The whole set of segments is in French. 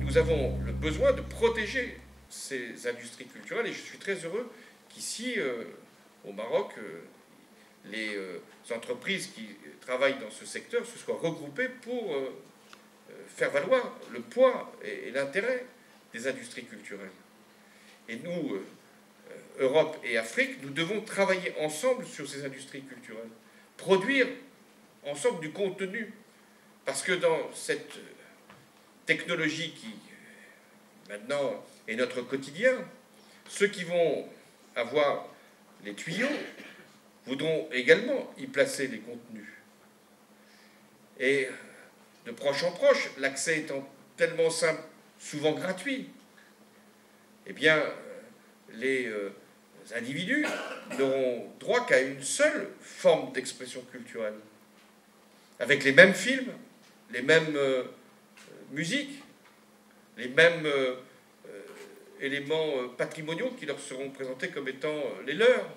nous avons le besoin de protéger ces industries culturelles et je suis très heureux qu'ici, au Maroc, les entreprises qui travaillent dans ce secteur se soient regroupées pour faire valoir le poids et l'intérêt des industries culturelles. Et nous, Europe et Afrique, nous devons travailler ensemble sur ces industries culturelles, produire ensemble du contenu, parce que dans cette technologie qui maintenant est notre quotidien, ceux qui vont avoir les tuyaux voudront également y placer les contenus. Et de proche en proche, l'accès étant tellement simple, souvent gratuit, eh bien, les individus n'auront droit qu'à une seule forme d'expression culturelle, avec les mêmes films, les mêmes musiques, les mêmes éléments patrimoniaux qui leur seront présentés comme étant les leurs.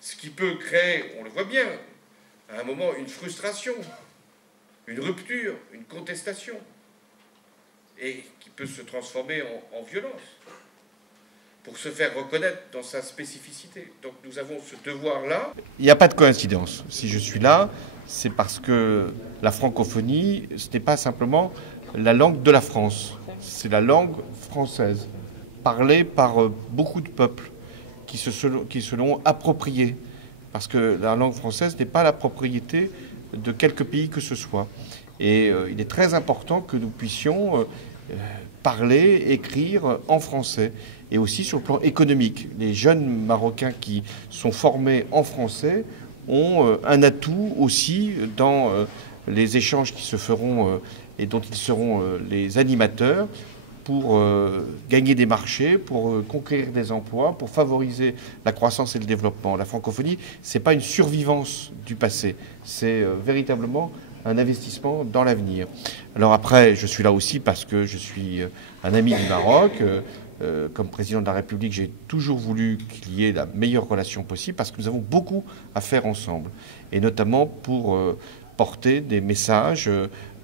Ce qui peut créer, on le voit bien, à un moment, une frustration, une rupture, une contestation, et qui peut se transformer en violence, pour se faire reconnaître dans sa spécificité. Donc nous avons ce devoir-là. Il n'y a pas de coïncidence. Si je suis là, c'est parce que la francophonie, ce n'est pas simplement la langue de la France, c'est la langue française, parlée par beaucoup de peuples qui se l'ont appropriée. Parce que la langue française n'est pas la propriété de quelque pays que ce soit. Et il est très important que nous puissions parler, écrire en français. Et aussi sur le plan économique. Les jeunes Marocains qui sont formés en français ont un atout aussi dans les échanges qui se feront et dont ils seront les animateurs pour gagner des marchés, pour conquérir des emplois, pour favoriser la croissance et le développement. La francophonie, ce n'est pas une survivance du passé, c'est véritablement un investissement dans l'avenir. Alors après, je suis là aussi parce que je suis un ami du Maroc. Comme président de la République, j'ai toujours voulu qu'il y ait la meilleure relation possible parce que nous avons beaucoup à faire ensemble. Et notamment pour porter des messages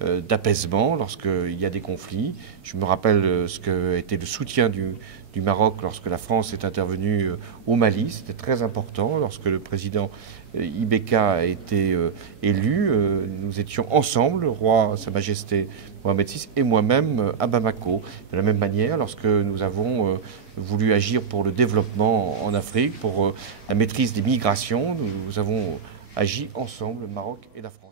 d'apaisement lorsqu'il y a des conflits. Je me rappelle ce qu'a été le soutien du Maroc lorsque la France est intervenue au Mali. C'était très important. Lorsque le président Ibeka a été élu, nous étions ensemble, le roi, Sa Majesté Mohamed VI et moi-même à Bamako. De la même manière, lorsque nous avons voulu agir pour le développement en Afrique, pour la maîtrise des migrations, nous avons agi ensemble, le Maroc et la France.